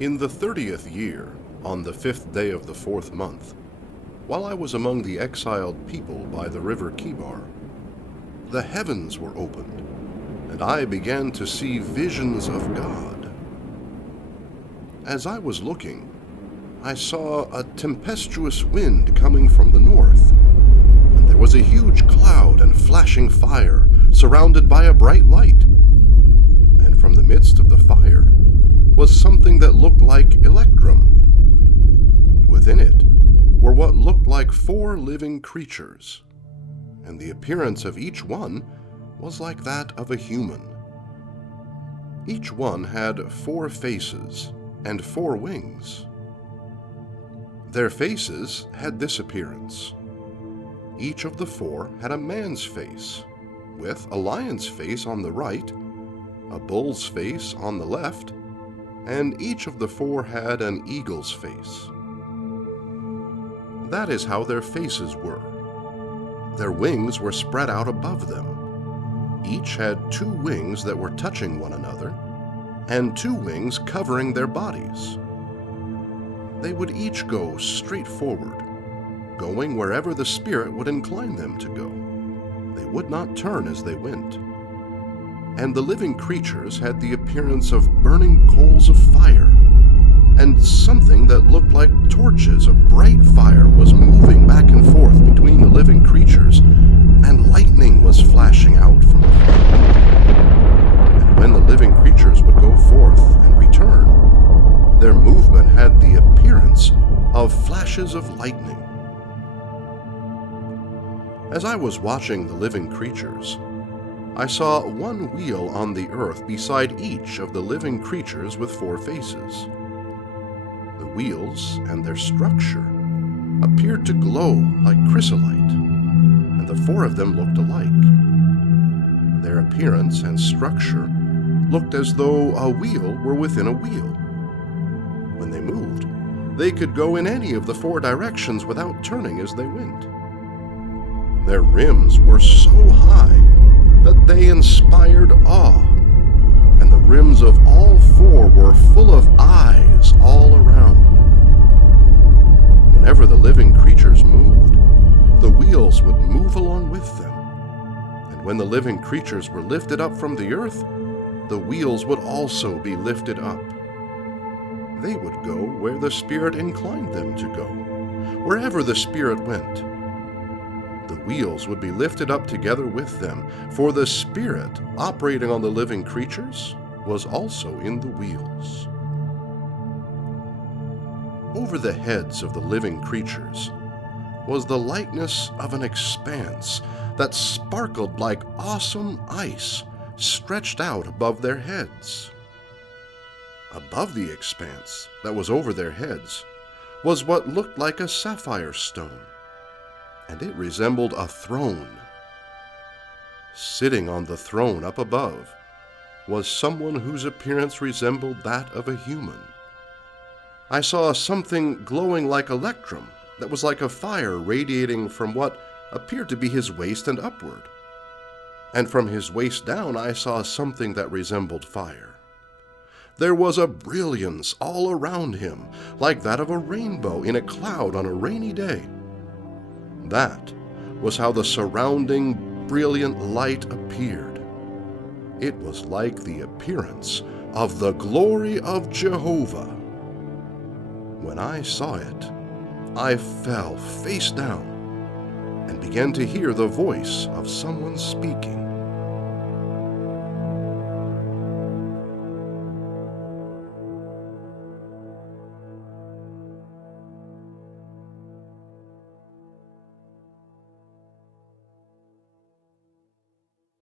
In the 30th year, on the 5th day of the 4th month, while I was among the exiled people by the river Kibar, the heavens were opened, and I began to see visions of God. As I was looking, I saw a tempestuous wind coming from the north, and there was a huge cloud and flashing fire surrounded by a bright light. And from the midst of the fire was something that looked like electrum. Within it were what looked like 4 living creatures, and the appearance of each one was like that of a human. Each one had 4 faces and 4 wings. Their faces had this appearance. Each of the 4 had a man's face, with a lion's face on the right, a bull's face on the left, and each of the 4 had an eagle's face. That is how their faces were. Their wings were spread out above them. Each had 2 wings that were touching one another, and 2 wings covering their bodies. They would each go straight forward, going wherever the Spirit would incline them to go. They would not turn as they went. And the living creatures had the appearance of burning coals of fire, and something that looked like torches of bright fire was moving back and forth between the living creatures, and lightning was flashing out from the fire. And when the living creatures would go forth and return, their movement had the appearance of flashes of lightning. As I was watching the living creatures, I saw 1 wheel on the earth beside each of the living creatures with 4 faces. The wheels and their structure appeared to glow like chrysolite, and the 4 of them looked alike. Their appearance and structure looked as though a wheel were within a wheel. When they moved, they could go in any of the 4 directions without turning as they went. Their rims were so high that they inspired awe, and the rims of all 4 were full of eyes all around. Whenever the living creatures moved, the wheels would move along with them, and when the living creatures were lifted up from the earth, the wheels would also be lifted up. They would go where the Spirit inclined them to go, wherever the Spirit went. The wheels would be lifted up together with them, for the Spirit operating on the living creatures was also in the wheels. Over the heads of the living creatures was the likeness of an expanse that sparkled like awesome ice stretched out above their heads. Above the expanse that was over their heads was what looked like a sapphire stone, and it resembled a throne. Sitting on the throne up above was someone whose appearance resembled that of a human. I saw something glowing like electrum that was like a fire radiating from what appeared to be his waist and upward. And from his waist down I saw something that resembled fire. There was a brilliance all around him, like that of a rainbow in a cloud on a rainy day. That was how the surrounding brilliant light appeared. It was like the appearance of the glory of Jehovah. When I saw it, I fell face down and began to hear the voice of someone speaking.